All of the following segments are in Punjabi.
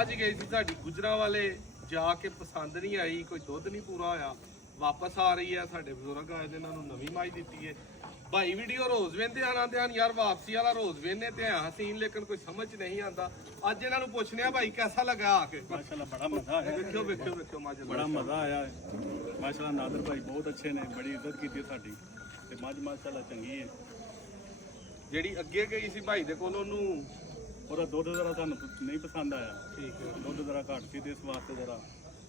ਅੱਜ ਗਈ ਸੀ ਸਾਡੀ ਗੁਜਰਾਂ ਵਾਲੇ ਜਾ ਕੇ ਪਸੰਦ ਨਹੀਂ ਆਈ, ਕੋਈ ਦੁੱਧ ਨਹੀਂ ਪੂਰਾ ਹੋਇਆ, ਵਾਪਸ ਆ ਰਹੀ ਹੈ। ਸਾਡੇ ਬਜ਼ੁਰਗ ਆਏ ਨੇ, ਇਹਨਾਂ ਨੂੰ ਨਵੀਂ ਮਾਈ ਦਿੱਤੀ ਹੈ। ਭਾਈ ਵੀਡੀਓ ਰੋਜ਼ ਵੇਂਦੇ ਆਣਾ ਧਿਆਨ ਯਾਰ, ਵਾਪਸੀ ਵਾਲਾ ਰੋਜ਼ ਵੇਂਦੇ ਤੇ ਹਸੀਨ, ਲੇਕਿਨ ਕੋਈ ਸਮਝ ਨਹੀਂ ਆਉਂਦਾ। ਅੱਜ ਇਹਨਾਂ ਨੂੰ ਪੁੱਛਨੇ ਆ ਭਾਈ कैसा लगा आके। माशाल्लाह बड़ा मजा आया, ਵੇਖਿਓ ਵੇਖਿਓ ਵੇਖਿਓ ਮਾਸ਼ਾਅੱਲਾ बड़ा मजा आया माशाल्लाह। नादर भाई बहुत अच्छे ने, बड़ी इज्जत की साडी ते मज माशाल्लाह चंगी है। ਜਿਹੜੀ ਅੱਗੇ ਗਈ ਸੀ ਭਾਈ ਦੇ ਕੋਲ, ਉਹਨੂੰ ਉਹਦਾ ਦੁੱਧ ਜ਼ਰਾ ਤੁਹਾਨੂੰ ਨਹੀਂ ਪਸੰਦ ਆਇਆ, ਠੀਕ ਹੈ ਦੁੱਧ ਜ਼ਰਾ ਘੱਟ ਸੀ ਤੇ ਇਸ ਵਾਸਤੇ ਜ਼ਰਾ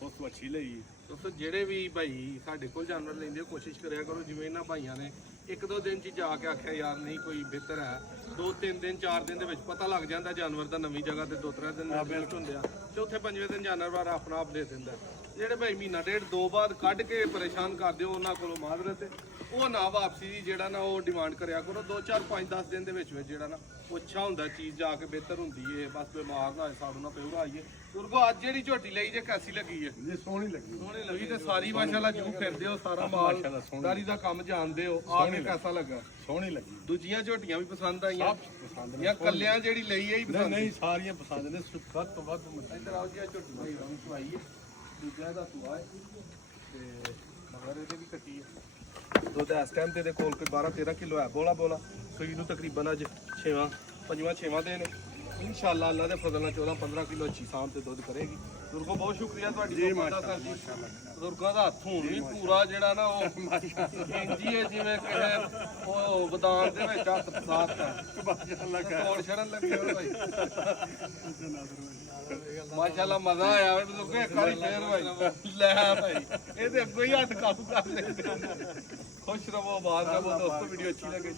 ਉਸ ਤੋਂ ਅੱਛੀ ਲਈ। ਦੋਸਤੋ ਜਿਹੜੇ ਵੀ ਭਾਈ ਸਾਡੇ ਕੋਲ ਜਾਨਵਰ ਲੈਂਦੇ ਹੋ, ਕੋਸ਼ਿਸ਼ ਕਰਿਆ ਕਰੋ ਜਿਵੇਂ ਇਹਨਾਂ ਭਾਈਆਂ ਨੇ ਇੱਕ ਦੋ ਦਿਨ 'ਚ ਜਾ ਕੇ ਆਖਿਆ ਯਾਰ ਨਹੀਂ ਕੋਈ ਬਿਹਤਰ ਹੈ, 2-3 ਦਿਨ 4 ਦਿਨ ਦੇ ਵਿੱਚ ਪਤਾ ਲੱਗ ਜਾਂਦਾ ਜਾਨਵਰ ਦਾ ਨਵੀਂ ਜਗ੍ਹਾ ਤੇ 2-3 ਦਿਨ ਬਿਲਕੁਲ ਹੁੰਦੇ ਆ, ਚੌਥੇ ਪੰਜਵੇਂ ਦਿਨ ਜਾਨਵਰ ਆਪਣਾ ਆਪ ਦੇ ਦਿੰਦਾ। ਜਿਹੜੇ ਭਾਈ ਮਹੀਨਾ ਡੇਢ 2 ਬਾਅਦ ਕੱਢ ਕੇ ਪਰੇਸ਼ਾਨ ਕਰਦੇ ਹੋ, ਉਹਨਾਂ ਕੋਲੋਂ ਮਾਜ਼ਰਤ ਹੈ, ਉਹ ਨਾ ਵਾਪਸੀ ਦੀ ਜਿਹੜਾ ਨਾ ਉਹ ਡਿਮਾਂਡ ਕਰਿਆ ਕਰੋ। 2-4-5-10 ਦਿਨ ਦੇ ਵਿੱਚ ਜਿਹੜਾ ਨਾ ਉਹ ਅੱਛਾ ਹੁੰਦਾ, ਚੀਜ਼ ਜਾ ਕੇ ਬਿਹਤਰ ਹੁੰਦੀ ਹੈ। ਬਸ ਬਿਮਾਰ ਨਾ ਹੋਏ, ਸਾਡੂ ਨਾ ਪਿਉੜਾ ਆਈਏ। ਦੁਰਗੋ ਅੱਜ ਜਿਹੜੀ ਝੋਟੀ ਲਈ ਜੇ ਕੈਸੀ ਲੱਗੀ ਹੈ? ਜੀ ਸੋਹਣੀ ਲੱਗੀ, ਸੋਹਣੀ ਲੱਗੀ ਤੇ ਸਾਰੀ ਮਾਸ਼ਾਅੱਲਾ ਜੂ ਫਿਰਦੇ ਹੋ, ਸਾਰਾ ਮਾਲ ਦਾਰੀ ਦਾ ਕੰਮ ਜਾਣਦੇ ਹੋ, ਆ ਕੇ ਕੈਸਾ ਲੱਗਾ? ਸੋਹਣੀ ਲੱਗੀ। ਦੂਜੀਆਂ ਝੋਟੀਆਂ ਵੀ ਪਸੰਦ ਆਈਆਂ ਪਸੰਦ ਜਾਂ ਕੱਲਿਆਂ ਜਿਹੜੀ ਲਈ ਹੈ ਹੀ ਪਸੰਦ? ਨਹੀਂ ਸਾਰੀਆਂ ਪਸੰਦ ਨੇ, ਵੱਧ ਤੋਂ ਵੱਧ ਇੱਧਰ ਆਓ ਜੀ, ਆ ਝੋਟੀ ਭਾਈ ਰੰਗ ਸੁਆਈ ਹੈ, ਦੂਜਿਆਂ ਦਾ ਸੁਆ ਹੈ ਤੇ ਮਗਰ ਇਹਦੇ ਵੀ ਕੱਟੀ ਹੈ। ਦੁੱਧ ਇਸ ਟਾਈਮ ਤੇ ਇਹਦੇ ਕੋਲ ਕੋਈ 12-13 ਕਿਲੋ ਹੈ, ਬੋਲਾ ਸੂਈ ਨੂੰ ਤਕਰੀਬਨ ਅੱਜ 5ਵਾਂ ਦਿਨ ਇਨਸ਼ਾਅੱਲਾ ਅੱਲਾ ਦੇ ਫਜ਼ਲ ਨਾਲ 14-15 ਕਿਲੋ ਅੱਛੀ ਸ਼ਾਮ ਤੇ ਦੁੱਧ ਕਰੇਗੀ। ਬਜ਼ੁਰਗੋ ਬਹੁਤ ਸ਼ੁਕਰੀਆ ਤੁਹਾਡੀ ਜੀ, ਮਾਸ਼ਾਅੱਲਾ ਬਜ਼ੁਰਗਾਂ ਦਾ ਹੱਥ ਹੁਣ ਵੀ ਪੂਰਾ ਜਿਹੜਾ ਨਾ ਉਹ ਇੰਜੀ ਹੈ ਜਿਵੇਂ ਕਿ ਉਹ ਬਦਾਮ ਦੇ ਵਿੱਚ ਹੱਥ ਫਸਾਤ ਹੈ, ਮਾਸ਼ਾਅੱਲਾ ਕੋਲ ਛੜਨ ਲੱਗੇ ਹੋ ਭਾਈ। ਮਾਸ਼ਾਅੱਲਾ ਮਜ਼ਾ ਆਇਆ ਵੇ ਬਜ਼ੁਰਗੋ, ਇੱਕ ਵਾਰੀ ਫੇਰ ਭਾਈ ਲੈ ਭਾਈ ਇਹਦੇ ਅੱਗੋਂ ਹੀ ਹੱਥ ਕਾਬੂ ਕਰ ਲੈਂਦੇ। ਖੁਸ਼ ਰਹੋ, ਆਬਾਦ ਰਹੋ ਦੋਸਤੋ। ਵੀਡੀਓ ਅੱਛੀ ਲੱਗੇ